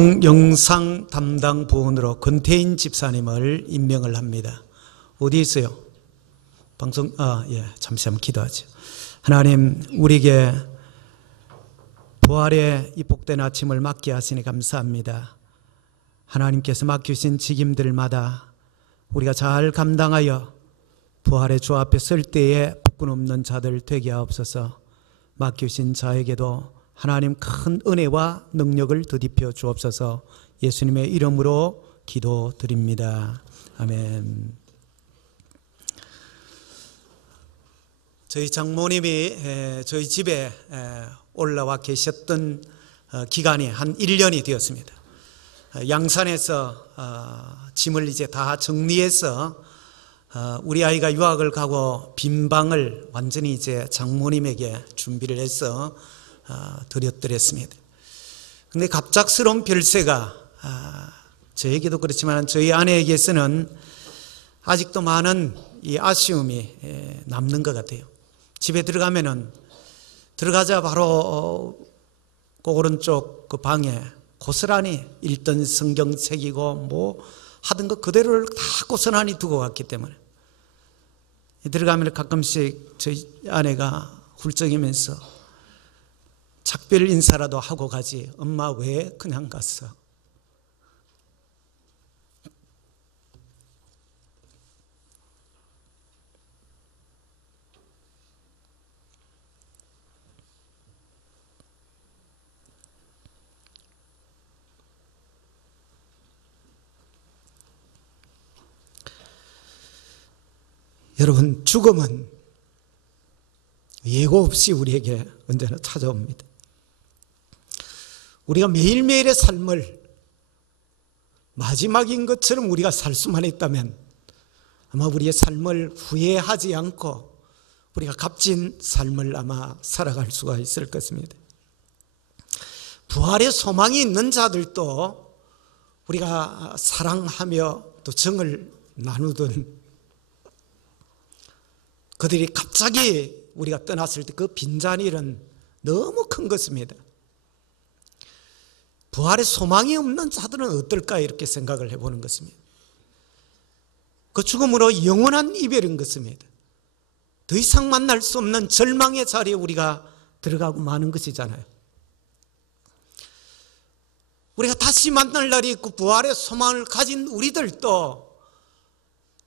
방송 영상 담당 부원으로 권태인 집사님을 임명을 합니다. 어디 있어요? 방송, 잠시만 기도하죠. 하나님, 우리에게 부활의 이 복된 아침을 맡게 하시니 감사합니다. 하나님께서 맡기신 직임들마다 우리가 잘 감당하여 부활의 주 앞에 설 때에 부끄럼 없는 자들 되게 하옵소서. 맡기신 자에게도 하나님 큰 은혜와 능력을 더디펴 주옵소서. 예수님의 이름으로 기도드립니다. 아멘. 저희 장모님이 저희 집에 올라와 계셨던 기간이 한 1년이 되었습니다. 양산에서 짐을 이제 다 정리해서 우리 아이가 유학을 가고 빈 방을 완전히 이제 장모님에게 준비를 해서 드렸더랬습니다. 그런데 갑작스러운 별세가 저에게도 그렇지만 저희 아내에게서는 아직도 많은 이 아쉬움이 남는 것 같아요. 집에 들어가자 바로 그 오른쪽 그 방에 고스란히 읽던 성경책이고 뭐 하던 거 그대로를 다 고스란히 두고 갔기 때문에 들어가면 가끔씩 저희 아내가 훌쩍이면서 작별 인사라도 하고 가지. 엄마 왜 그냥 갔어? 여러분, 죽음은 예고 없이 우리에게 언제나 찾아옵니다. 우리가 매일매일의 삶을 마지막인 것처럼 우리가 살 수만 있다면 아마 우리의 삶을 후회하지 않고 우리가 값진 삶을 아마 살아갈 수가 있을 것입니다. 부활의 소망이 있는 자들도 우리가 사랑하며 또 정을 나누던 그들이 갑자기 우리가 떠났을 때 그 빈잔일은 너무 큰 것입니다. 부활의 소망이 없는 자들은 어떨까 이렇게 생각을 해보는 것입니다. 그 죽음으로 영원한 이별인 것입니다. 더 이상 만날 수 없는 절망의 자리에 우리가 들어가고 마는 것이잖아요. 우리가 다시 만날 날이 있고 부활의 소망을 가진 우리들도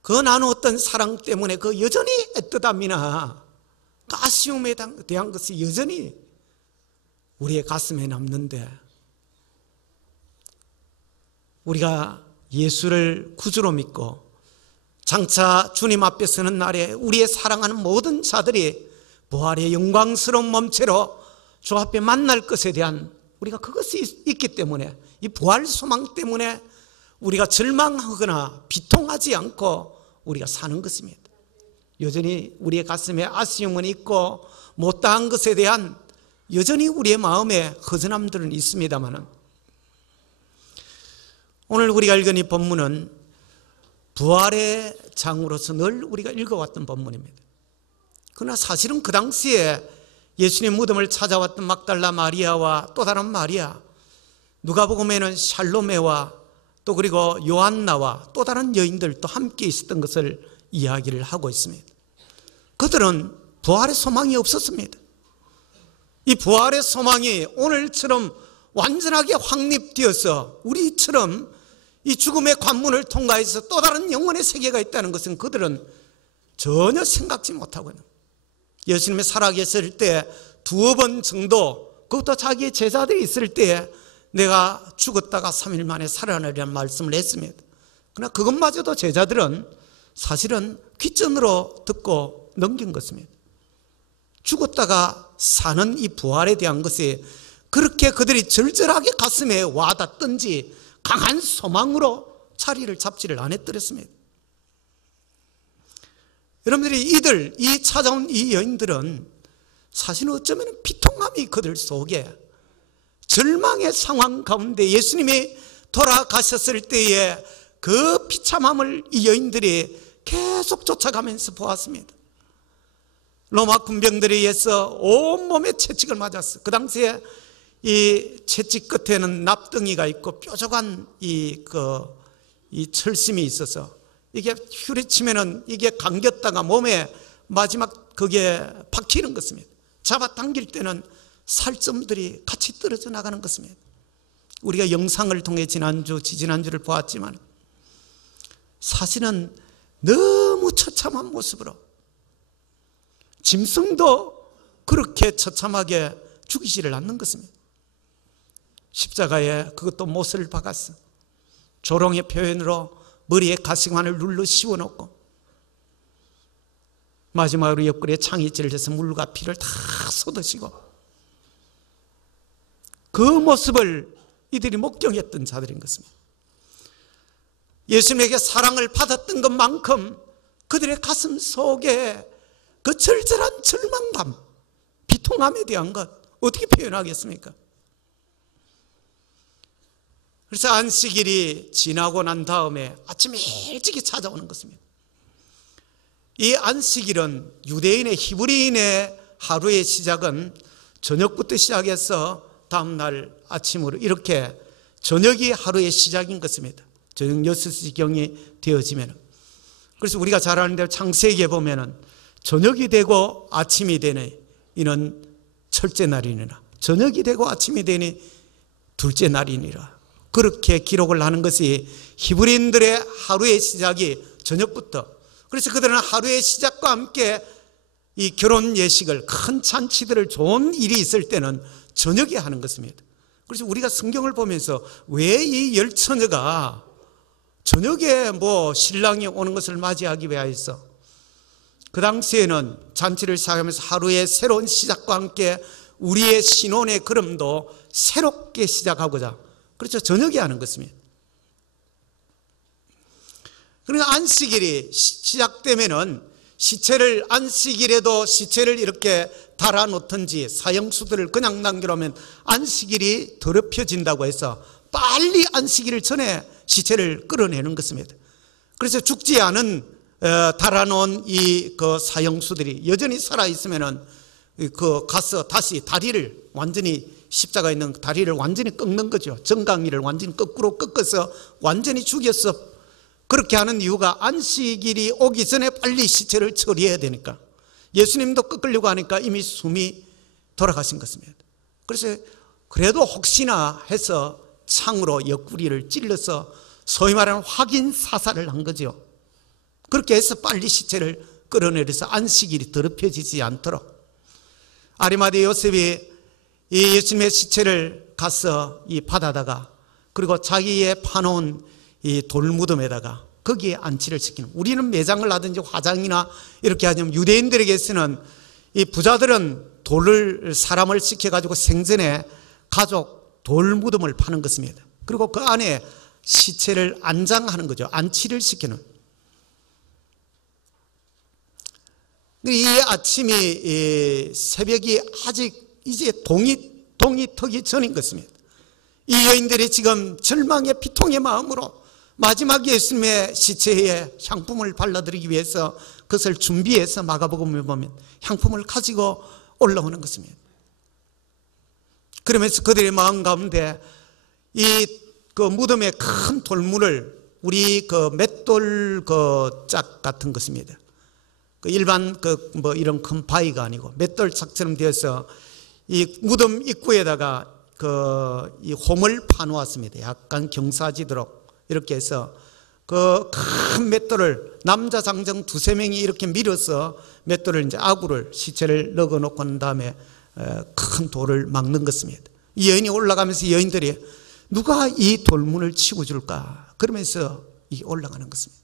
그 나누었던 사랑 때문에 그 여전히 애틋함이나 그 아쉬움에 대한 것이 여전히 우리의 가슴에 남는데 우리가 예수를 구주로 믿고 장차 주님 앞에 서는 날에 우리의 사랑하는 모든 자들이 부활의 영광스러운 몸체로 주 앞에 만날 것에 대한 우리가 그것이 있기 때문에 이 부활 소망 때문에 우리가 절망하거나 비통하지 않고 우리가 사는 것입니다. 여전히 우리의 가슴에 아쉬움은 있고 못다한 것에 대한 여전히 우리의 마음에 허전함들은 있습니다만 오늘 우리가 읽은 이 본문은 부활의 장으로서 늘 우리가 읽어왔던 본문입니다. 그러나 사실은 그 당시에 예수님 무덤을 찾아왔던 막달라 마리아와 또 다른 마리아, 누가복음에는 샬로메와 또 그리고 요한나와 또 다른 여인들도 함께 있었던 것을 이야기를 하고 있습니다. 그들은 부활의 소망이 없었습니다. 이 부활의 소망이 오늘처럼 완전하게 확립되어서 우리처럼 이 죽음의 관문을 통과해서 또 다른 영혼의 세계가 있다는 것은 그들은 전혀 생각지 못하거든요. 예수님이 살아계실 때 두어 번 정도, 그것도 자기의 제자들이 있을 때에 내가 죽었다가 3일 만에 살아나리라는 말씀을 했습니다. 그러나 그것마저도 제자들은 사실은 귓전으로 듣고 넘긴 것입니다. 죽었다가 사는 이 부활에 대한 것이 그렇게 그들이 절절하게 가슴에 와닿던지 강한 소망으로 자리를 잡지를 않았더랬습니다. 여러분들이 이 찾아온 이 여인들은 사실은 어쩌면 비통함이 그들 속에 절망의 상황 가운데 예수님이 돌아가셨을 때에 그 비참함을 이 여인들이 계속 쫓아가면서 보았습니다. 로마 군병들에 의해서 온몸에 채찍을 맞았어. 그 당시에 이 채찍 끝에는 납덩이가 있고 뾰족한 이 철심이 있어서 이게 후려치면은 이게 감겼다가 몸에 마지막 그게 박히는 것입니다. 잡아당길 때는 살점들이 같이 떨어져 나가는 것입니다. 우리가 영상을 통해 지지난주를 보았지만 사실은 너무 처참한 모습으로 짐승도 그렇게 처참하게 죽이지를 않는 것입니다. 십자가에 그것도 못을 박았어. 조롱의 표현으로 머리에 가시관을 눌러 씌워놓고 마지막으로 옆구리에 창이 찔려서 물과 피를 다 쏟으시고 그 모습을 이들이 목격했던 자들인 것입니다. 예수님에게 사랑을 받았던 것만큼 그들의 가슴 속에 그 절절한 절망감, 비통함에 대한 것 어떻게 표현하겠습니까? 그래서 안식일이 지나고 난 다음에 아침에 일찍이 찾아오는 것입니다. 이 안식일은 유대인의 히브리인의 하루의 시작은 저녁부터 시작해서 다음날 아침으로 이렇게 저녁이 하루의 시작인 것입니다. 저녁 6시경이 되어지면. 그래서 우리가 잘 아는 대로 창세기에 보면은 저녁이 되고 아침이 되니 이는 첫째 날이니라. 저녁이 되고 아침이 되니 둘째 날이니라. 그렇게 기록을 하는 것이 히브리인들의 하루의 시작이 저녁부터. 그래서 그들은 하루의 시작과 함께 이 결혼 예식을 큰 잔치들을 좋은 일이 있을 때는 저녁에 하는 것입니다. 그래서 우리가 성경을 보면서 왜 이 열처녀가 저녁에 신랑이 오는 것을 맞이하기 위하여서 그 당시에는 잔치를 시작하면서 하루의 새로운 시작과 함께 우리의 신혼의 걸음도 새롭게 시작하고자 그렇죠. 저녁에 하는 것입니다. 그러니까 안식일이 시작되면은 안식일에도 시체를 이렇게 달아놓든지 사형수들을 그냥 남겨놓으면 안식일이 더럽혀진다고 해서 빨리 안식일 전에 시체를 끌어내는 것입니다. 그래서 죽지 않은 달아놓은 그 사형수들이 여전히 살아있으면은 가서 다시 다리를 완전히 십자가에 있는 다리를 완전히 꺾는 거죠. 정강이를 완전히 거꾸로 꺾어서 완전히 죽여서 그렇게 하는 이유가 안식일이 오기 전에 빨리 시체를 처리해야 되니까. 예수님도 꺾으려고 하니까 이미 숨이 돌아가신 것입니다. 그래서 그래도 혹시나 해서 창으로 옆구리를 찔러서 소위 말하는 확인 사살을 한 거죠. 그렇게 해서 빨리 시체를 끌어내려서 안식일이 더럽혀지지 않도록. 아리마대 요셉이 이 예수님의 시체를 가서 이 바다다가 그리고 자기의 파놓은 이 돌무덤에다가 거기에 안치를 시키는. 우리는 매장을 하든지 화장이나 이렇게 하지만 유대인들에게서는 이 부자들은 사람을 시켜가지고 생전에 가족 돌무덤을 파는 것입니다. 그리고 그 안에 시체를 안장하는 거죠. 안치를 시키는. 이 아침이 새벽이 아직 이제 동이 트기 전인 것입니다. 이 여인들이 지금 절망의 비통의 마음으로 마지막 예수님의 시체에 향품을 발라드리기 위해서 그것을 준비해서 마가복음에 보면 향품을 가지고 올라오는 것입니다. 그러면서 그들의 마음 가운데 그 무덤의 큰 돌문을 우리 맷돌 짝 같은 것입니다. 일반 이런 큰 바위가 아니고 맷돌 짝처럼 되어서 이 무덤 입구에다가 이 홈을 파놓았습니다. 약간 경사지도록 이렇게 해서 그 큰 맷돌을 남자 장정 2-3명이 이렇게 밀어서 맷돌을 이제 시체를 넣어 놓고 난 다음에 큰 돌을 막는 것입니다. 이 여인이 올라가면서 여인들이 누가 이 돌문을 치고 줄까? 그러면서 이게 올라가는 것입니다.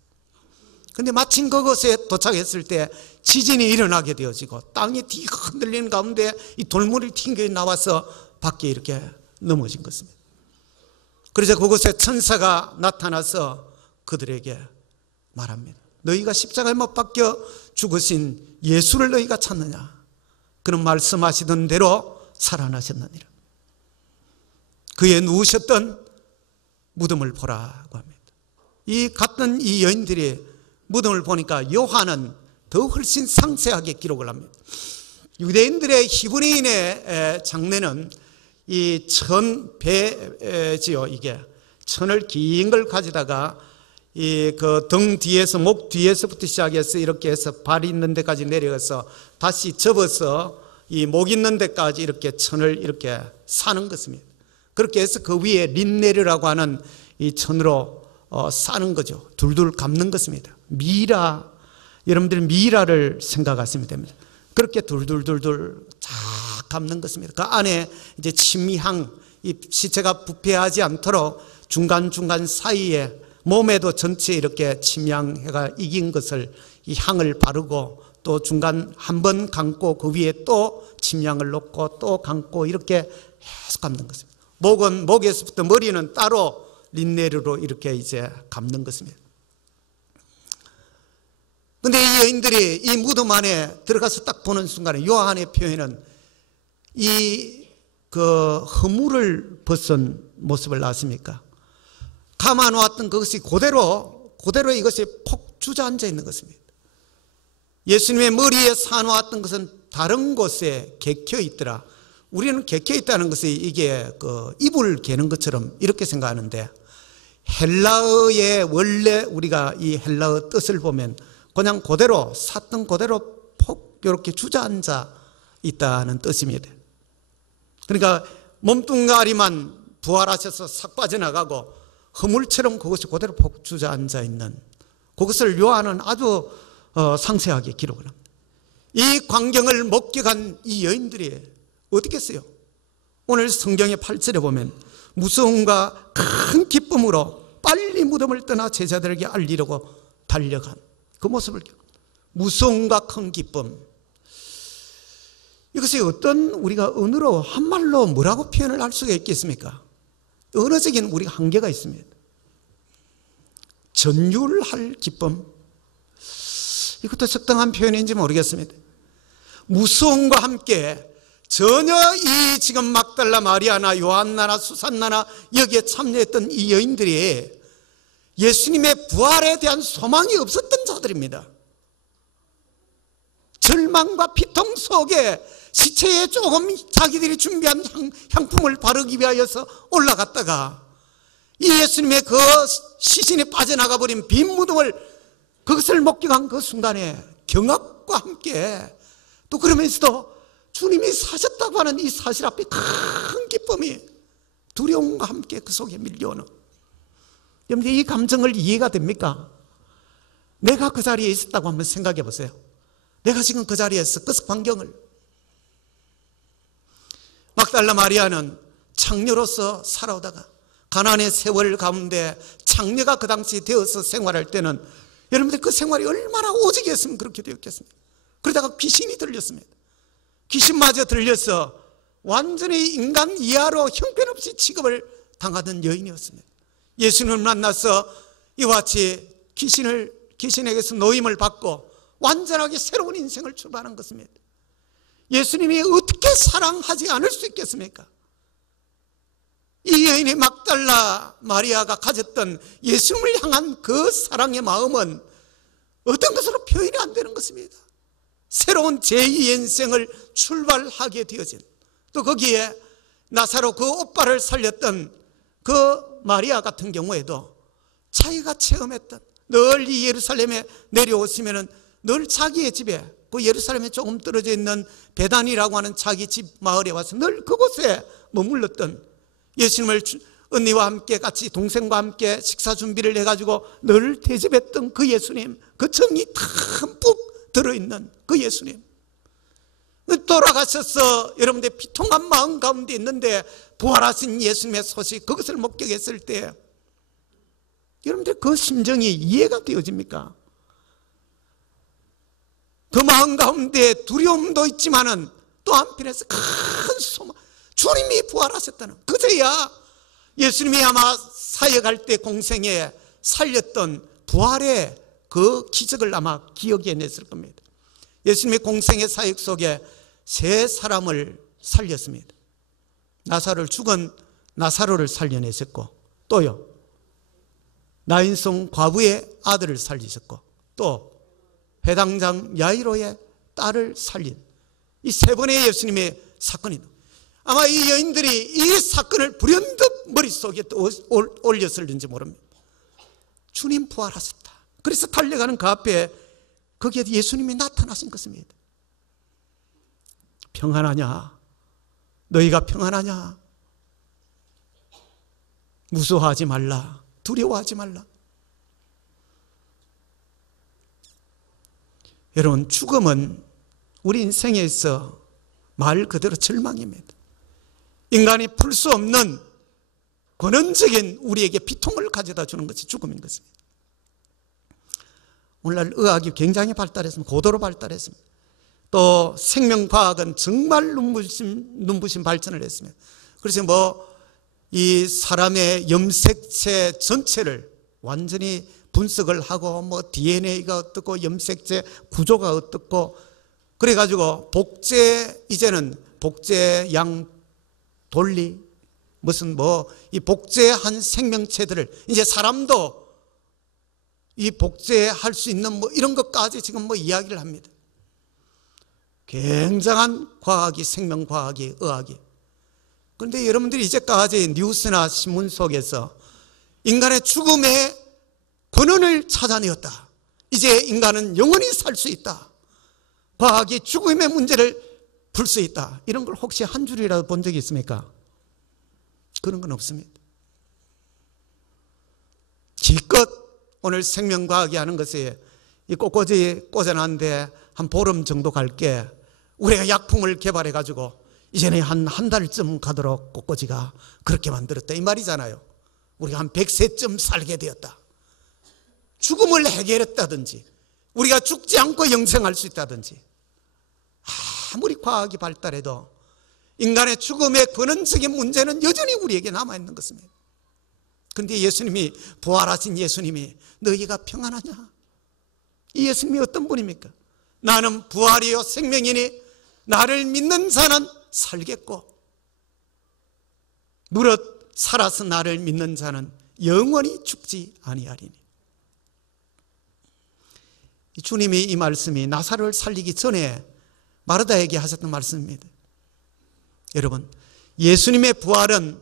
근데 마침 그곳에 도착했을 때 지진이 일어나게 되어지고 땅이 뒤가 흔들리는 가운데 이 돌문이 튕겨 나와서 밖에 이렇게 넘어진 것입니다. 그래서 그곳에 천사가 나타나서 그들에게 말합니다. 너희가 십자가에 못 박혀 죽으신 예수를 너희가 찾느냐? 그는 말씀하시던 대로 살아나셨느니라. 그의 누우셨던 무덤을 보라고 합니다. 갔던 이 여인들이 무덤을 보니까 요한은 더 훨씬 상세하게 기록을 합니다. 유대인들의 히브리인의 장례는 이 천배지요. 이게 천을 긴 걸 가지다가 이 그 등 뒤에서 목 뒤에서부터 시작해서 이렇게 해서 발 있는 데까지 내려가서 다시 접어서 이 목 있는 데까지 이렇게 천을 이렇게 사는 것입니다. 그렇게 해서 그 위에 린네르라고 하는 이 천으로 싸는 거죠. 둘둘 감는 것입니다. 미라, 여러분들이 미라를 생각하시면 됩니다. 그렇게 둘둘둘둘 쫙 감는 것입니다. 그 안에 이제 침향, 이 시체가 부패하지 않도록 중간중간 사이에 몸에도 전체에 이렇게 침향해가 익인 것을 이 향을 바르고 또 중간 한 번 감고 그 위에 또 침향을 놓고 또 감고 이렇게 계속 감는 것입니다. 목은 목에서부터 머리는 따로 린네르로 이렇게 이제 감는 것입니다. 근데 이 여인들이 이 무덤 안에 들어가서 딱 보는 순간에 요한의 표현은 이 그 허물을 벗은 모습을 아십니까? 감아놓았던 그것이 그대로 이것이 폭 주저앉아 있는 것입니다. 예수님의 머리에 사놓았던 것은 다른 곳에 객혀 있더라. 우리는 객혀 있다는 것이 이게 그 이불 개는 것처럼 이렇게 생각하는데, 헬라어의 원래 우리가 이 헬라어 뜻을 보면 그냥 그대로 샀던 그대로 폭 이렇게 주저앉아 있다는 뜻입니다. 그러니까 몸뚱아리만 부활하셔서 싹 빠져나가고 허물처럼 그것이 그대로 폭 주저앉아 있는 그것을 요한은 아주 상세하게 기록을 합니다. 이 광경을 목격한 이 여인들이 어떻겠어요? 오늘 성경의 8절에 보면 무서움과 큰 기쁨으로 빨리 무덤을 떠나 제자들에게 알리려고 달려간 그 모습을, 무서움과 큰 기쁨, 이것이 어떤 우리가 언어로 한말로 뭐라고 표현을 할 수가 있겠습니까? 언어적인 우리가 한계가 있습니다. 전율할 기쁨, 이것도 적당한 표현인지 모르겠습니다. 무서움과 함께 전혀 이 지금 막달라 마리아나 요한나나 수산나나 여기에 참여했던 이 여인들이 예수님의 부활에 대한 소망이 없었던 자들입니다. 절망과 비통 속에 시체에 조금 자기들이 준비한 향품을 바르기 위하여서 올라갔다가 이 예수님의 그 시신이 빠져나가 버린 빈 무덤을 그것을 목격한 그 순간에 경악과 함께 또 그러면서도 주님이 사셨다고 하는 이 사실 앞에 큰 기쁨이 두려움과 함께 그 속에 밀려오는, 여러분 이 감정을 이해가 됩니까? 내가 그 자리에 있었다고 한번 생각해 보세요. 내가 지금 그 자리에서 그 광경을, 막달라 마리아는 창녀로서 살아오다가 가난의 세월 가운데 창녀가 그 당시 되어서 생활할 때는 여러분들 그 생활이 얼마나 오지겠으면 그렇게 되었겠습니까? 그러다가 귀신이 들렸습니다. 귀신마저 들려서 완전히 인간 이하로 형편없이 취급을 당하던 여인이었습니다. 예수님을 만나서 이와 같이 귀신에게서 노임을 받고 완전하게 새로운 인생을 출발한 것입니다. 예수님이 어떻게 사랑하지 않을 수 있겠습니까? 이 여인의 막달라 마리아가 가졌던 예수님을 향한 그 사랑의 마음은 어떤 것으로 표현이 안 되는 것입니다. 새로운 제2의 인생을 출발하게 되어진, 또 거기에 나사로 그 오빠를 살렸던 그 마리아 같은 경우에도 자기가 체험했던, 늘 이 예루살렘에 내려오시면은 늘 자기의 집에, 그 예루살렘에 조금 떨어져 있는 베단이라고 하는 자기 집 마을에 와서 늘 그곳에 머물렀던, 예수님을 언니와 함께 같이 동생과 함께 식사 준비를 해가지고 늘 대접했던 그 예수님, 그 정이 듬뿍 들어있는 그 예수님, 돌아가셔서 여러분들 비통한 마음 가운데 있는데 부활하신 예수님의 소식, 그것을 목격했을 때 여러분들 그 심정이 이해가 되어집니까? 그 마음 가운데 두려움도 있지만은 또 한편에서 큰 소망, 주님이 부활하셨다는, 그제야 예수님이 아마 사역할 때 공생에 살렸던 부활의 그 기적을 아마 기억해냈을 겁니다. 예수님의 공생의 사역 속에 세 사람을 살렸습니다. 죽은 나사로를 살려내셨고, 또요 나인성 과부의 아들을 살리셨고, 또 회당장 야이로의 딸을 살린 이 세 번의 예수님의 사건이, 아마 이 여인들이 이 사건을 불현듯 머릿속에 올렸을는지 모릅니다. 주님 부활하셨다. 그래서 달려가는 그 앞에 거기에 예수님이 나타나신 것입니다. 평안하냐? 너희가 평안하냐? 무서워하지 말라. 두려워하지 말라. 여러분, 죽음은 우리 인생에서 말 그대로 절망입니다. 인간이 풀 수 없는 근원적인 우리에게 비통을 가져다 주는 것이 죽음인 것입니다. 오늘날 의학이 굉장히 발달했습니다. 고도로 발달했습니다. 또 생명과학은 정말 눈부신 발전을 했습니다. 그래서 이 사람의 염색체 전체를 완전히 분석을 하고 DNA가 어떻고 염색체 구조가 어떻고 그래가지고 이제는 복제 양 돌리 이 복제한 생명체들을 이제 사람도 이 복제할 수 있는 이런 것까지 지금 이야기를 합니다. 굉장한 과학이, 생명과학이, 의학이. 그런데 여러분들이 이제까지 뉴스나 신문 속에서 인간의 죽음의 근원을 찾아내었다. 이제 인간은 영원히 살 수 있다. 과학이 죽음의 문제를 풀 수 있다. 이런 걸 혹시 한 줄이라도 본 적이 있습니까? 그런 건 없습니다. 기껏 오늘 생명과학이 하는 것이 이 꽃꽂이 꽂아놨는데 한 보름 정도 갈게 우리가 약품을 개발해 가지고 이제는 한 달쯤 가도록 꽃꽂이가 그렇게 만들었다 이 말이잖아요. 우리가 한 100세쯤 살게 되었다. 죽음을 해결했다든지 우리가 죽지 않고 영생할 수 있다든지 아무리 과학이 발달해도 인간의 죽음의 근원적인 문제는 여전히 우리에게 남아있는 것입니다. 그런데 예수님이 부활하신 예수님이 너희가 평안하냐? 이 예수님이 어떤 분입니까? 나는 부활이요 생명이니 나를 믿는 자는 살겠고 무릇 살아서 나를 믿는 자는 영원히 죽지 아니하리니. 주님이 이 말씀이 나사로를 살리기 전에 마르다에게 하셨던 말씀입니다. 여러분, 예수님의 부활은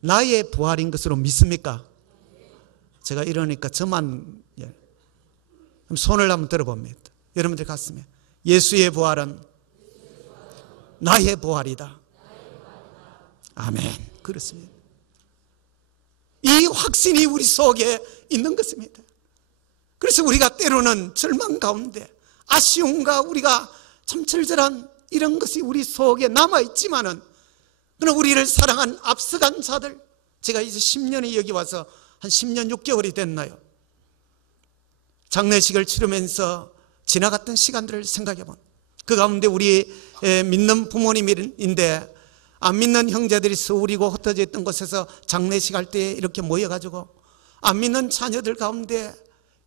나의 부활인 것으로 믿습니까? 제가 이러니까 저만 그럼 손을 한번 들어봅니다. 여러분들 가슴에 예수의 부활은 나의 부활이다. 아멘. 그렇습니다. 이 확신이 우리 속에 있는 것입니다. 그래서 우리가 때로는 절망 가운데 아쉬움과 우리가 참 절절한 이런 것이 우리 속에 남아있지만은 그러나 우리를 사랑한 앞서간 자들, 제가 이제 10년이 여기 와서 한 10년 6개월이 됐나요? 장례식을 치르면서 지나갔던 시간들을 생각해본 그 가운데 우리 믿는 부모님인데 안 믿는 형제들이 서울이고 흩어져 있던 곳에서 장례식 할 때 이렇게 모여가지고 안 믿는 자녀들 가운데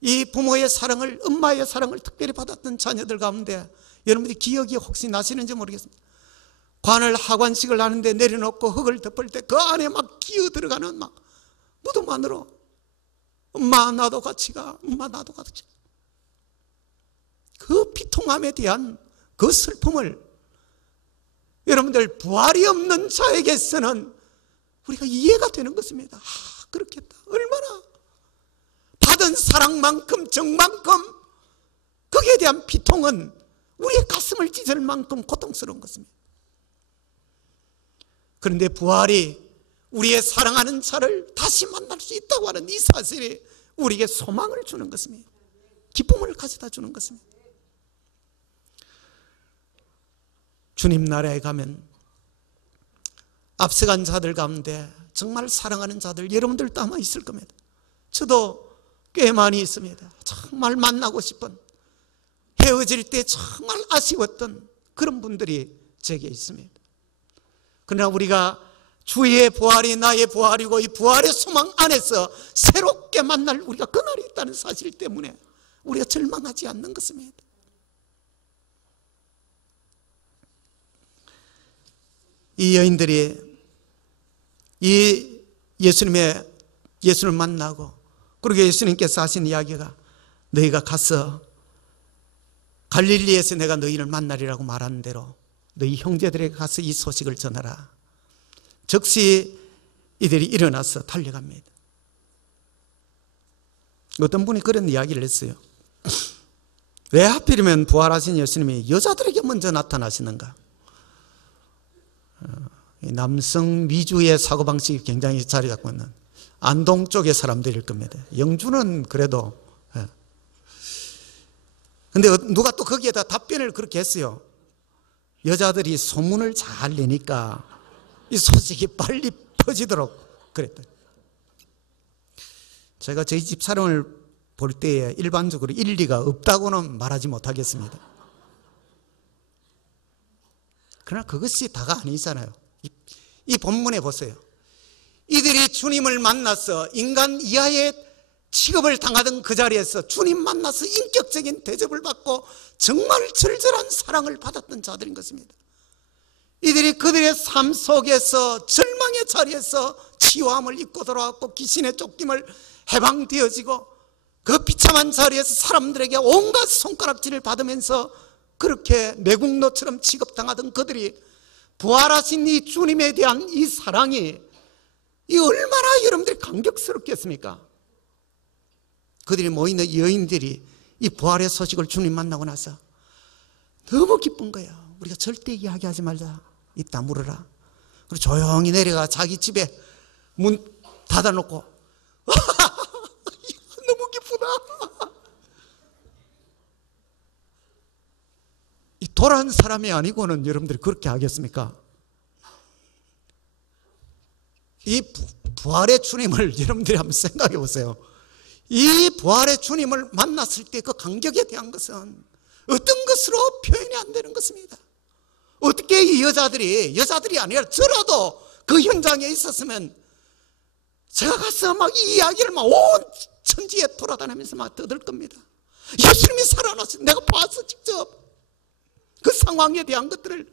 이 부모의 사랑을, 엄마의 사랑을 특별히 받았던 자녀들 가운데 여러분들이 기억이 혹시 나시는지 모르겠습니다. 관을 하관식을 하는데 내려놓고 흙을 덮을 때 그 안에 막 기어 들어가는 막 무덤 안으로 엄마 나도 같이 가, 엄마 나도 같이 가. 그 비통함에 대한 그 슬픔을 여러분들 부활이 없는 자에게서는 우리가 이해가 되는 것입니다. 그렇겠다. 얼마나 받은 사랑만큼 정만큼 거기에 대한 비통은 우리의 가슴을 찢을 만큼 고통스러운 것입니다. 그런데 부활이 우리의 사랑하는 자를 다시 만날 수 있다고 하는 이 사실이 우리에게 소망을 주는 것입니다. 기쁨을 가져다 주는 것입니다. 주님 나라에 가면 앞서간 자들 가운데 정말 사랑하는 자들 여러분들도 아마 있을 겁니다. 저도 꽤 많이 있습니다. 정말 만나고 싶은, 헤어질 때 정말 아쉬웠던 그런 분들이 제게 있습니다. 그러나 우리가 주의 부활이 나의 부활이고 이 부활의 소망 안에서 새롭게 만날 우리가 그날이 있다는 사실 때문에 우리가 절망하지 않는 것입니다. 이 여인들이 이 예수를 만나고 그리고 예수님께서 하신 이야기가 너희가 가서 갈릴리에서 내가 너희를 만나리라고 말하는 대로 너희 형제들에게 가서 이 소식을 전하라. 즉시 이들이 일어나서 달려갑니다. 어떤 분이 그런 이야기를 했어요. 왜 하필이면 부활하신 예수님이 여자들에게 먼저 나타나시는가? 남성 미주의 사고방식이 굉장히 자리 잡고 있는 안동 쪽의 사람들일 겁니다. 영주는 그래도. 근데 누가 또 거기에다 답변을 그렇게 했어요. 여자들이 소문을 잘 내니까 이 소식이 빨리 퍼지도록 그랬다. 제가 저희 집 사람을 볼 때에 일반적으로 일리가 없다고는 말하지 못하겠습니다. 그러나 그것이 다가 아니잖아요. 이 본문에 보세요. 이들이 주님을 만나서 인간 이하의 취급을 당하던 그 자리에서 주님 만나서 인격적인 대접을 받고 정말 절절한 사랑을 받았던 자들인 것입니다. 이들이 그들의 삶 속에서 절망의 자리에서 치유함을 입고 돌아왔고 귀신의 쫓김을 해방되어지고 그 비참한 자리에서 사람들에게 온갖 손가락질을 받으면서 그렇게 매국노처럼 취급당하던 그들이 부활하신 이 주님에 대한 이 사랑이 이 얼마나 여러분들이 감격스럽겠습니까? 그들이 모이는 여인들이 이 부활의 소식을 주님 만나고 나서 너무 기쁜 거야. 우리가 절대 이야기하지 말자. 이따 물어라. 그리고 조용히 내려가 자기 집에 문 닫아놓고 너무 기쁘다. 이 도란 사람이 아니고는 여러분들이 그렇게 하겠습니까? 이 부활의 주님을 여러분들이 한번 생각해 보세요. 이 부활의 주님을 만났을 때 그 감격에 대한 것은 어떤 것으로 표현이 안 되는 것입니다. 어떻게 이 여자들이 아니라 저라도 그 현장에 있었으면 제가 가서 막 이 이야기를 막 온 천지에 돌아다니면서 막 떠들 겁니다. 예수님이 살아나신 내가 봐서 직접 그 상황에 대한 것들을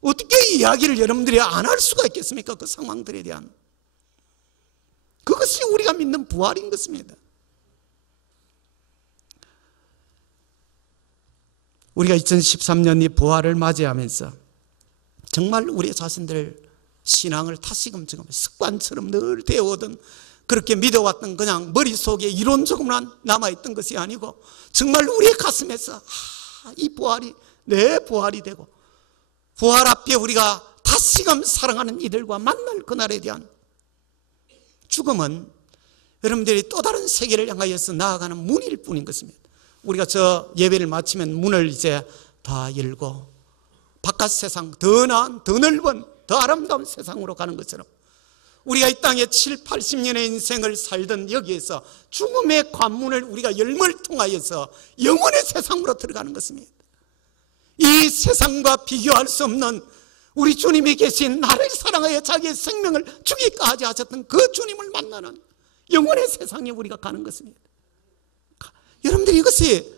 어떻게 이야기를 여러분들이 안 할 수가 있겠습니까? 그 상황들에 대한. 그것이 우리가 믿는 부활인 것입니다. 우리가 2013년 이 부활을 맞이하면서 정말 우리 자신들 신앙을 다시금 지금 습관처럼 늘 되어오던 그렇게 믿어왔던 그냥 머릿속에 이론적으로만 남아있던 것이 아니고 정말 우리의 가슴에서 이 부활이 내 부활이 되고 부활 앞에 우리가 다시금 사랑하는 이들과 만날 그날에 대한 죽음은 여러분들이 또 다른 세계를 향하여서 나아가는 문일 뿐인 것입니다. 우리가 저 예배를 마치면 문을 이제 다 열고 바깥 세상 더 나은 더 넓은 더 아름다운 세상으로 가는 것처럼 우리가 이 땅에 7, 80년의 인생을 살던 여기에서 죽음의 관문을 우리가 열음을 통하여서 영원의 세상으로 들어가는 것입니다. 이 세상과 비교할 수 없는 우리 주님이 계신 나를 사랑하여 자기의 생명을 주기까지 하셨던 그 주님을 만나는 영원의 세상에 우리가 가는 것입니다. 여러분들 이것이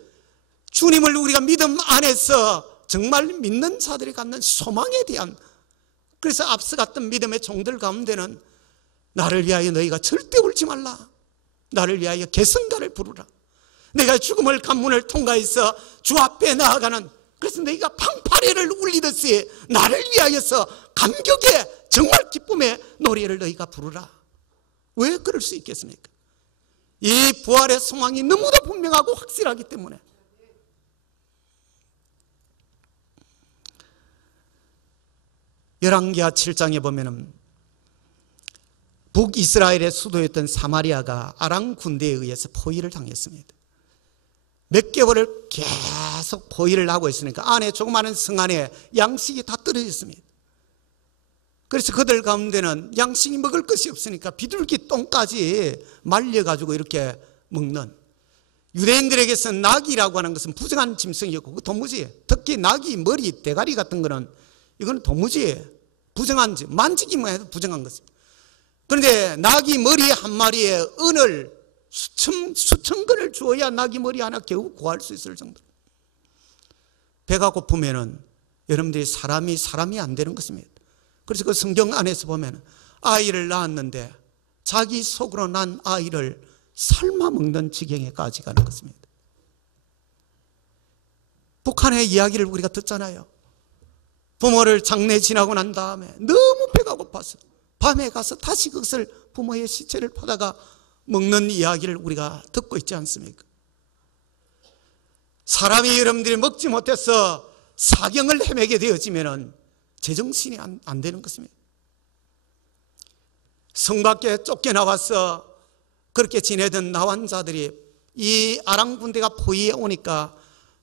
주님을 우리가 믿음 안에서 정말 믿는 자들이 갖는 소망에 대한, 그래서 앞서 갔던 믿음의 종들 가운데는 나를 위하여 너희가 절대 울지 말라, 나를 위하여 개성가를 부르라, 내가 죽음을 관문을 통과해서 주 앞에 나아가는, 그래서 너희가 팡파레를 울리듯이 나를 위하여서 감격의 정말 기쁨의 노래를 너희가 부르라. 왜 그럴 수 있겠습니까? 이 부활의 소망이 너무도 분명하고 확실하기 때문에. 열왕기하 7장에 보면은 북이스라엘의 수도였던 사마리아가 아람 군대에 의해서 포위를 당했습니다. 몇 개월을 계속 포위를 하고 있으니까 안에 조그마한 성 안에 양식이 다 떨어졌습니다. 그래서 그들 가운데는 양식이 먹을 것이 없으니까 비둘기 똥까지 말려가지고 이렇게 먹는, 유대인들에게서 낙이라고 하는 것은 부정한 짐승이었고 그 도무지, 특히 낙이 머리 대가리 같은 거는 이건 도무지 부정한, 만지기만 해도 부정한 것입니다. 그런데 낙이 머리 한 마리에 은을 수천 근을 주어야 낙이 머리 하나 겨우 구할 수 있을 정도. 배가 고프면은 여러분들이 사람이 안 되는 것입니다. 그래서 그 성경 안에서 보면 아이를 낳았는데 자기 속으로 난 아이를 삶아 먹는 지경에까지 가는 것입니다. 북한의 이야기를 우리가 듣잖아요. 부모를 장례 지나고 난 다음에 너무 배가 고파서 밤에 가서 다시 그것을 부모의 시체를 파다가 먹는 이야기를 우리가 듣고 있지 않습니까? 사람이 여러분들이 먹지 못해서 사경을 헤매게 되어지면 제정신이 안 되는 것입니다. 성 밖에 쫓겨나와서 그렇게 지내던 나환자들이 이 아람 군대가 포위해 오니까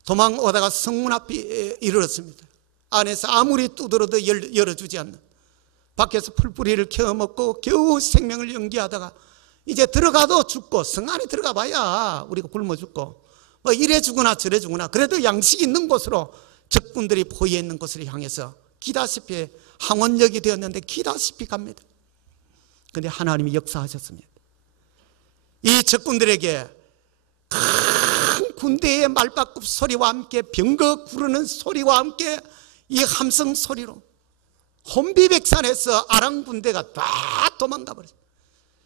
도망오다가 성문 앞에 이르렀습니다. 안에서 아무리 두드려도 열어주지 않는, 밖에서 풀뿌리를 캐어먹고 겨우 생명을 연기하다가 이제 들어가도 죽고, 성 안에 들어가 봐야 우리가 굶어 죽고 뭐 이래 죽으나 저래 죽으나 그래도 양식이 있는 곳으로, 적군들이 포위해 있는 곳으로 향해서 기다시피 항원역이 되었는데 기다시피 갑니다. 그런데 하나님이 역사하셨습니다. 이 적군들에게 큰 군대의 말바꿈 소리와 함께 병거 구르는 소리와 함께 이 함성 소리로 혼비백산에서 아람 군대가 다 도망가 버렸어요.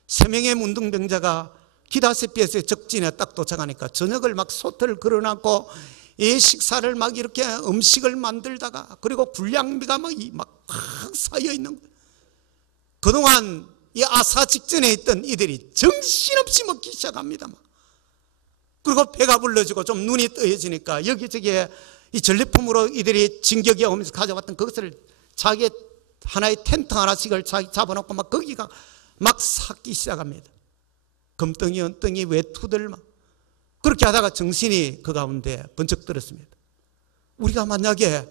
3명의 문둥병자가 기다시피에서 적진에 딱 도착하니까 저녁을 막 솥을 걸어놨고 이 식사를 막 이렇게 음식을 만들다가, 그리고 군량미가 막 쌓여 있는 거예요. 그동안 이 아사 직전에 있던 이들이 정신없이 먹기 시작합니다. 그리고 배가 불러지고 좀 눈이 뜨여지니까 여기저기에 이 전리품으로 이들이 진격에 오면서 가져왔던 그것을 자기 하나의 텐트 하나씩을 자기 잡아놓고 막 거기가 막 삭기 시작합니다. 금덩이 은덩이 외투들 막 그렇게 하다가 정신이 그 가운데 번쩍 들었습니다. 우리가 만약에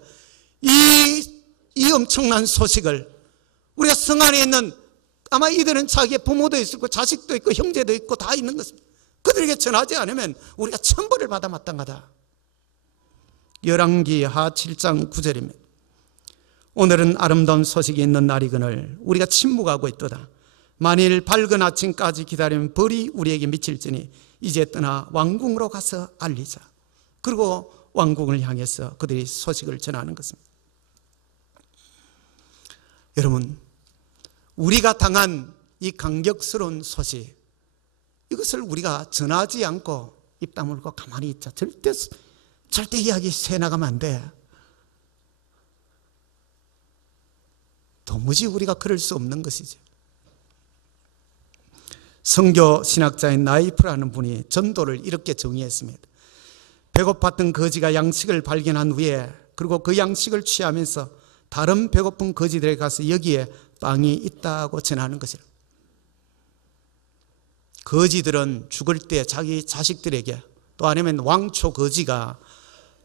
이 엄청난 소식을 우리가 성 안에 있는, 아마 이들은 자기의 부모도 있고 자식도 있고 형제도 있고 다 있는 것입니다. 그들에게 전하지 않으면 우리가 천벌을 받아 마땅하다. 열왕기하 7장 9절입니다. 오늘은 아름다운 소식이 있는 날이거늘 우리가 침묵하고 있도다. 만일 밝은 아침까지 기다리면 벌이 우리에게 미칠지니 이제 떠나 왕궁으로 가서 알리자. 그리고 왕궁을 향해서 그들이 소식을 전하는 것입니다. 여러분, 우리가 당한 이 감격스러운 소식, 이것을 우리가 전하지 않고 입 다물고 가만히 있자. 절대 이야기 새나가면 안 돼. 도무지 우리가 그럴 수 없는 것이죠. 성교 신학자인 나이프라는 분이 전도를 이렇게 정의했습니다. 배고팠던 거지가 양식을 발견한 후에, 그리고 그 양식을 취하면서 다른 배고픈 거지들에게 가서 여기에 빵이 있다고 전하는 것이라. 거지들은 죽을 때 자기 자식들에게, 또 아니면 왕초 거지가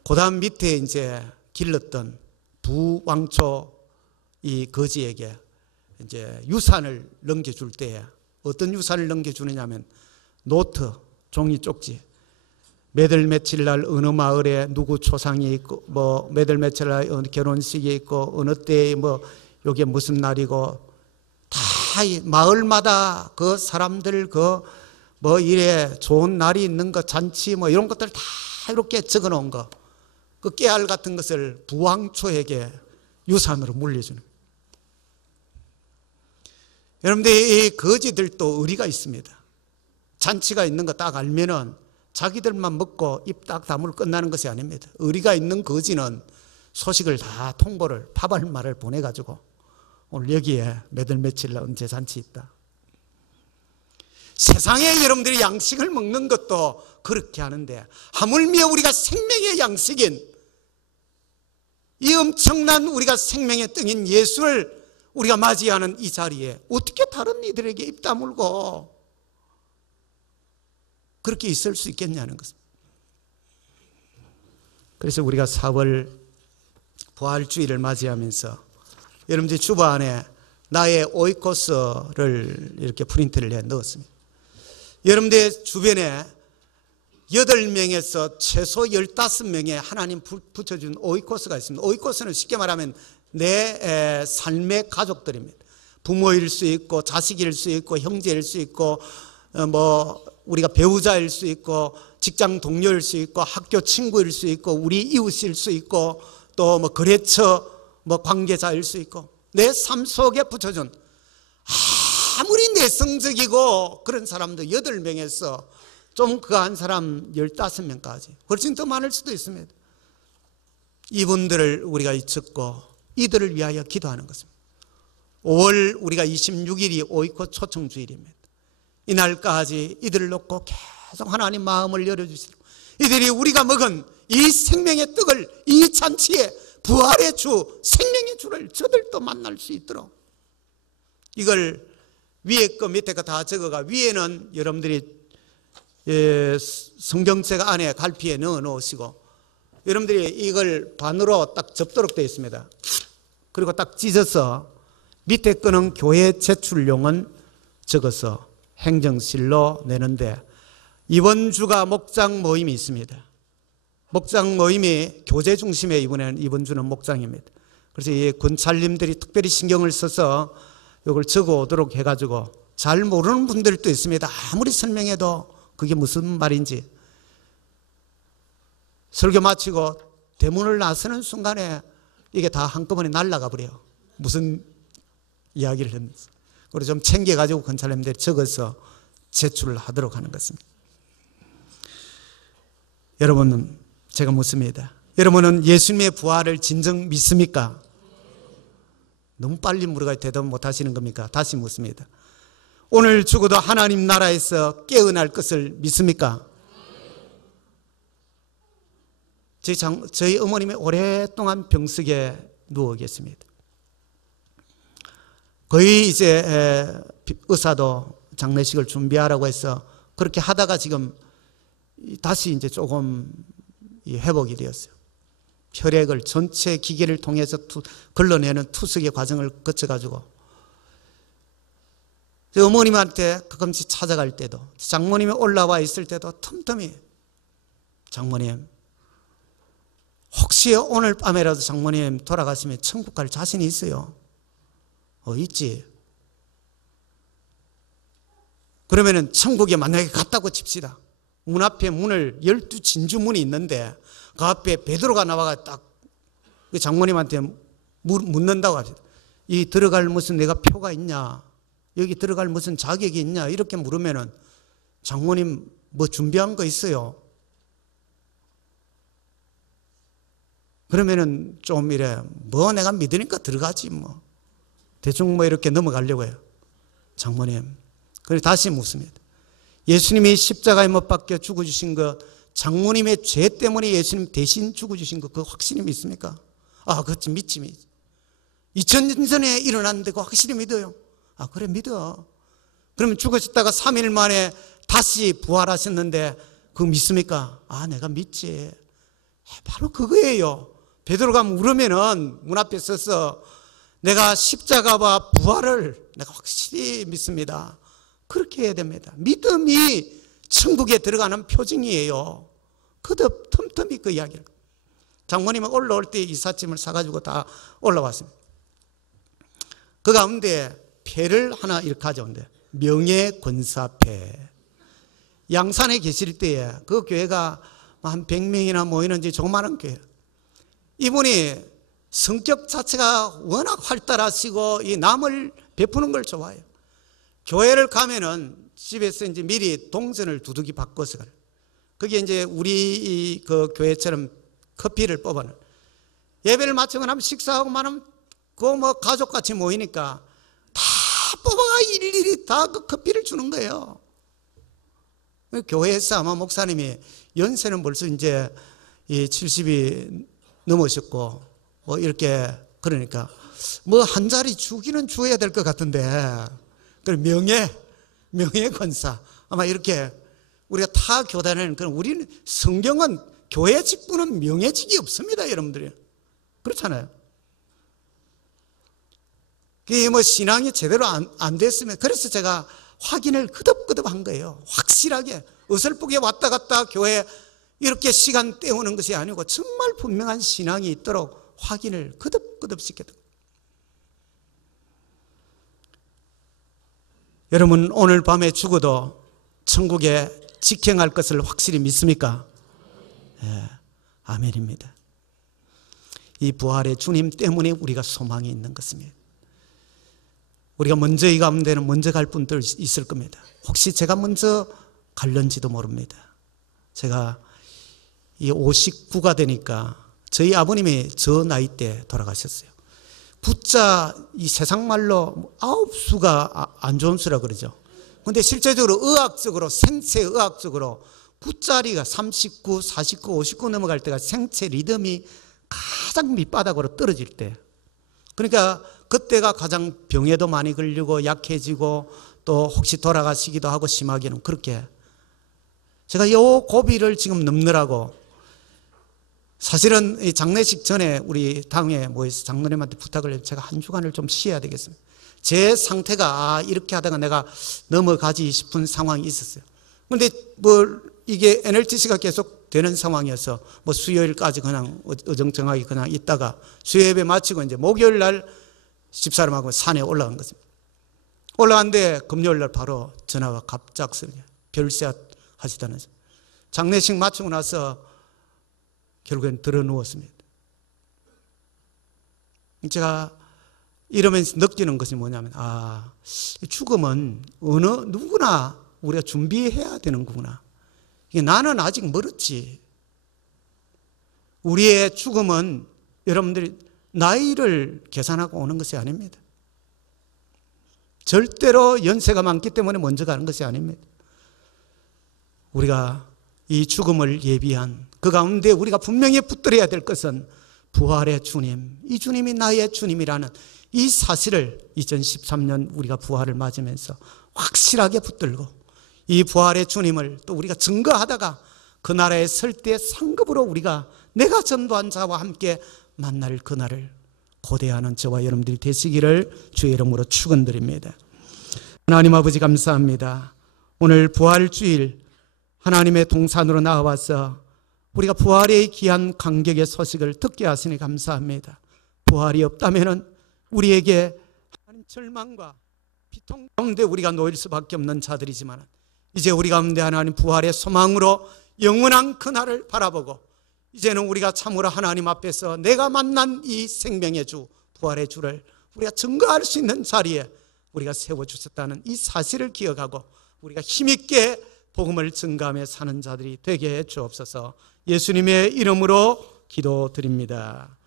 고단 밑에 이제 길렀던 부왕초 이 거지에게 이제 유산을 넘겨줄 때에 어떤 유산을 넘겨주느냐 하면 노트, 종이 쪽지, 몇월 며칠 날 어느 마을에 누구 초상이 있고, 뭐 몇월 며칠 날 어느 결혼식이 있고, 어느 때에 뭐 요게 무슨 날이고, 다 마을마다 그 사람들 그 뭐 이래 좋은 날이 있는 거, 잔치 뭐 이런 것들 다 이렇게 적어 놓은 거, 그 깨알 같은 것을 부왕초에게 유산으로 물려주는. 여러분들, 이 거지들도 의리가 있습니다. 잔치가 있는 거 딱 알면은 자기들만 먹고 입 딱 다물고 끝나는 것이 아닙니다. 의리가 있는 거지는 소식을 다 통보를, 파발말을 보내가지고 오늘 여기에 몇월 며칠 날 언제 잔치 있다. 세상에 여러분들이 양식을 먹는 것도 그렇게 하는데, 하물며 우리가 생명의 양식인 이 엄청난 우리가 생명의 떡인 예수를 우리가 맞이하는 이 자리에 어떻게 다른 이들에게 입 다물고 그렇게 있을 수 있겠냐는 것입니다. 그래서 우리가 4월 부활주의를 맞이하면서 여러분들 주보 안에 나의 오이코스를 이렇게 프린트를 해 넣었습니다. 여러분들 주변에 8명에서 최소 15명의 하나님 붙여준 오이코스가 있습니다. 오이코스는 쉽게 말하면 내 삶의 가족들입니다. 부모일 수 있고, 자식일 수 있고, 형제일 수 있고, 뭐 우리가 배우자일 수 있고, 직장 동료일 수 있고, 학교 친구일 수 있고, 우리 이웃일 수 있고, 또 뭐 거래처 뭐 관계자일 수 있고, 내 삶 속에 붙여준 아무리 내성적이고 그런 사람도 8명에서 좀 그한 사람 15명까지, 훨씬 더 많을 수도 있습니다. 이분들을 우리가 잊고 이들을 위하여 기도하는 것입니다. 5월 우리가 26일이 오이코 초청주일입니다. 이날까지 이들을 놓고 계속 하나님 마음을 열어주시고, 이들이 우리가 먹은 이 생명의 떡을, 이 잔치에 부활의 주, 생명의 주를 저들도 만날 수 있도록, 이걸 위에 거 밑에 거 다 적어가, 위에는 여러분들이 성경책 안에 갈피에 넣어 놓으시고, 여러분들이 이걸 반으로 딱 접도록 되어 있습니다. 그리고 딱 찢어서 밑에 거는 교회 제출용은 적어서 행정실로 내는데, 이번 주가 목장 모임이 있습니다. 목장 모임이 교제 중심의 이번 주는 목장입니다. 그래서 이 권찰님들이 특별히 신경을 써서 이걸 적어 오도록 해가지고, 잘 모르는 분들도 있습니다. 아무리 설명해도 그게 무슨 말인지. 설교 마치고 대문을 나서는 순간에 이게 다 한꺼번에 날아가 버려요. 무슨 이야기를 했는지. 그래서 좀 챙겨가지고 권찰님들이 적어서 제출을 하도록 하는 것입니다. 여러분은, 제가 묻습니다. 여러분은 예수님의 부활을 진정 믿습니까? 너무 빨리 물어가지고 대답 못 하시는 겁니까? 다시 묻습니다. 오늘 죽어도 하나님 나라에서 깨어날 것을 믿습니까? 저희 어머님이 오랫동안 병석에 누워 계십니다. 거의 이제 의사도 장례식을 준비하라고 해서 그렇게 하다가 지금 다시 이제 조금 회복이 되었어요. 혈액을 전체 기계를 통해서 걸러내는 투석의 과정을 거쳐가지고, 어머님한테 가끔씩 찾아갈 때도, 장모님이 올라와 있을 때도 틈틈이, 장모님, 혹시 오늘 밤에라도 장모님 돌아가시면 천국 갈 자신이 있어요? 있지. 그러면은 천국에 만약에 갔다고 칩시다. 문 앞에 문을 12진주문이 있는데 그 앞에 베드로가 나와가 딱 장모님한테 묻는다고 합시다. 이 들어갈 무슨 내가 표가 있냐? 여기 들어갈 무슨 자격이 있냐? 이렇게 물으면은 장모님 뭐 준비한 거 있어요? 그러면은 좀 이래, 뭐 내가 믿으니까 들어가지 뭐. 대충 뭐 이렇게 넘어가려고 해요. 장모님. 그래서 다시 묻습니다. 예수님이 십자가에 못 박혀 죽어주신 것, 장모님의 죄 때문에 예수님 대신 죽어주신 것, 그거 확실히 믿습니까? 그렇지, 믿지. 2000년 전에 일어났는데 그거 확실히 믿어요. 그래, 믿어. 그러면 죽으셨다가 3일 만에 다시 부활하셨는데 그거 믿습니까? 내가 믿지. 바로 그거예요. 베드로가 물으면은 문 앞에 서서 내가 십자가와 부활을 내가 확실히 믿습니다. 그렇게 해야 됩니다. 믿음이 천국에 들어가는 표징이에요. 틈틈이 그 이야기를. 장모님은 올라올 때 이삿짐을 사가지고 다 올라왔습니다. 그 가운데 패를 하나 이렇게 가져온대. 명예권사패. 양산에 계실 때에 그 교회가 한 100명이나 모이는지 조그마한 교회. 이분이 성격 자체가 워낙 활달하시고 이 남을 베푸는 걸 좋아해요. 교회를 가면은 집에서 이제 미리 동전을 두둑이 바꿔서 가요. 그게 이제 우리 그 교회처럼 커피를 뽑아는. 예배를 마치고 나면 식사하고 나면 그 뭐 가족같이 모이니까 다 뽑아가 일일이 다 그 커피를 주는 거예요. 교회에서 아마 목사님이 연세는 벌써 이제 70이 넘으셨고 뭐 이렇게 그러니까 뭐 한 자리 주기는 줘야 될 것 같은데, 그 명예권사 아마 이렇게 우리가 타 교단에는, 그럼 우리는 성경은 교회 직분은 명예직이 없습니다, 여러분들이. 그렇잖아요. 그게 뭐 신앙이 제대로 안 됐으면, 그래서 제가 확인을 끄덕끄덕 한 거예요. 확실하게 어설프게 왔다 갔다 교회 이렇게 시간 때우는 것이 아니고 정말 분명한 신앙이 있도록 확인을 끄덕끄덕 시켰다. 여러분, 오늘 밤에 죽어도 천국에 직행할 것을 확실히 믿습니까? 네, 아멘입니다. 이 부활의 주님 때문에 우리가 소망이 있는 것입니다. 우리가 먼저 이 가운데는 먼저 갈 분들 있을 겁니다. 혹시 제가 먼저 갈런지도 모릅니다. 제가 이 59가 되니까 저희 아버님이 저 나이 때 돌아가셨어요. 부자, 이 세상 말로 9수가 안 좋은 수라 그러죠. 근데 실제적으로 의학적으로, 생체의학적으로 부자리가 39, 49, 59 넘어갈 때가 생체 리듬이 가장 밑바닥으로 떨어질 때. 그러니까 그때가 가장 병에도 많이 걸리고 약해지고 또 혹시 돌아가시기도 하고 심하게는 그렇게. 제가 이 고비를 지금 넘느라고 사실은 이 장례식 전에 우리 당에 모여서 장로님한테 부탁을 해서 제가 한 주간을 좀 쉬어야 되겠습니다. 제 상태가 이렇게 하다가 내가 넘어가지 싶은 상황이 있었어요. 그런데 이게 NLTC가 계속 되는 상황이어서 수요일까지 그냥 어정쩡하게 그냥 있다가 수요 예배 마치고 이제 목요일 날 집사람하고 산에 올라간 것입니다. 올라갔는데 금요일 날 바로 전화가 갑작스럽게 별세 하시다면서 장례식 마치고 나서 결국엔 들어 누웠습니다. 제가 이러면서 느끼는 것이 뭐냐면 죽음은 누구나 우리가 준비해야 되는 거구나. 나는 아직 멀었지. 우리의 죽음은 여러분들이 나이를 계산하고 오는 것이 아닙니다. 절대로 연세가 많기 때문에 먼저 가는 것이 아닙니다. 우리가 이 죽음을 예비한 그 가운데 우리가 분명히 붙들어야 될 것은 부활의 주님, 이 주님이 나의 주님이라는 이 사실을 2013년 우리가 부활을 맞으면서 확실하게 붙들고 이 부활의 주님을 또 우리가 증거하다가 그 나라에 설 때 상급으로 우리가 내가 전도한 자와 함께 만날 그날을 고대하는 저와 여러분들이 되시기를 주의 이름으로 축원드립니다. 하나님 아버지 감사합니다. 오늘 부활주일 하나님의 동산으로 나와서 우리가 부활의 귀한 감격의 소식을 듣게 하시니 감사합니다. 부활이 없다면 우리에게 절망과 비통 가운데 우리가 놓일 수밖에 없는 자들이지만 이제 우리 가운데 하나님 부활의 소망으로 영원한 그날을 바라보고 이제는 우리가 참으로 하나님 앞에서 내가 만난 이 생명의 주, 부활의 주를 우리가 증거할 수 있는 자리에 우리가 세워주셨다는 이 사실을 기억하고 우리가 힘있게 복음을 증가하며 사는 자들이 되게 해 주옵소서. 예수님의 이름으로 기도드립니다.